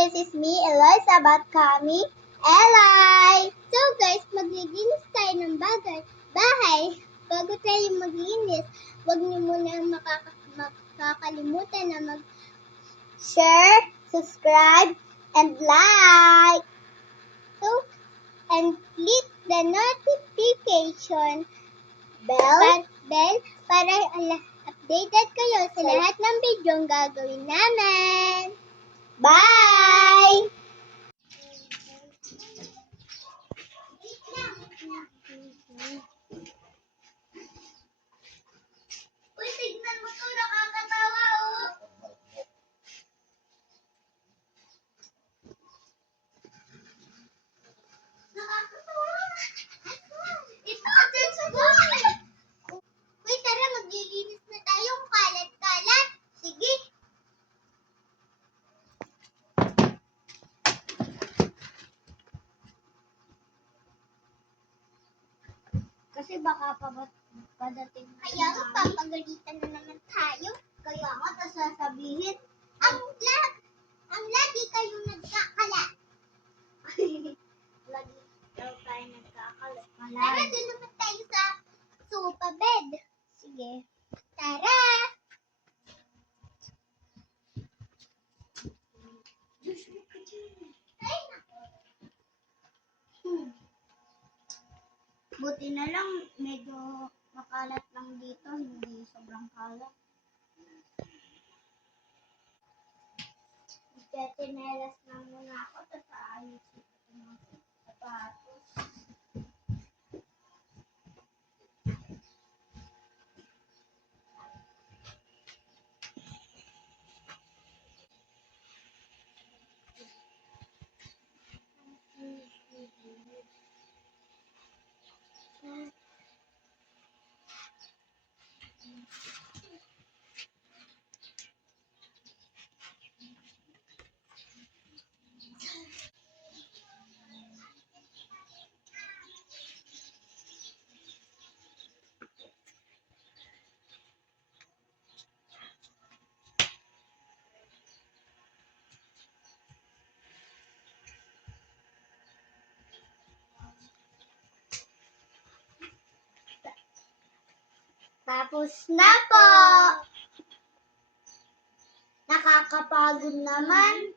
this is me, Eloisa Batcami, Eli! So guys, maglilinis tayo ng bahay. Bago tayo maglinis, huwag niyo muna makakalimutan na mag-share, subscribe, and like. So, and click the notification bell para updated kayo sa lahat ng video ang gagawin namin. Bye! Uy, tignan mo to, nakakatawa oh! Nakakatawa! Ito, let's go! Uy, tara, maglilinis na tayong kalat-kalat. Sige. Kasi baka padating. Kaya nga, papagalitan na naman tayo. Kaya nga, tapos sasabihin, ang lagi kayong nagkakalat. Lagi daw tayo nagkakalat. Tara, doon naman tayo sa sofa bed. Sige. Tara! Ay, nako. Buti na lang, medyo makalat lang dito, hindi sobrang kalat. Tinelas na muna ako, tapos aayusin ko yung mga sapatos. Tapos na po! Nakakapagod naman.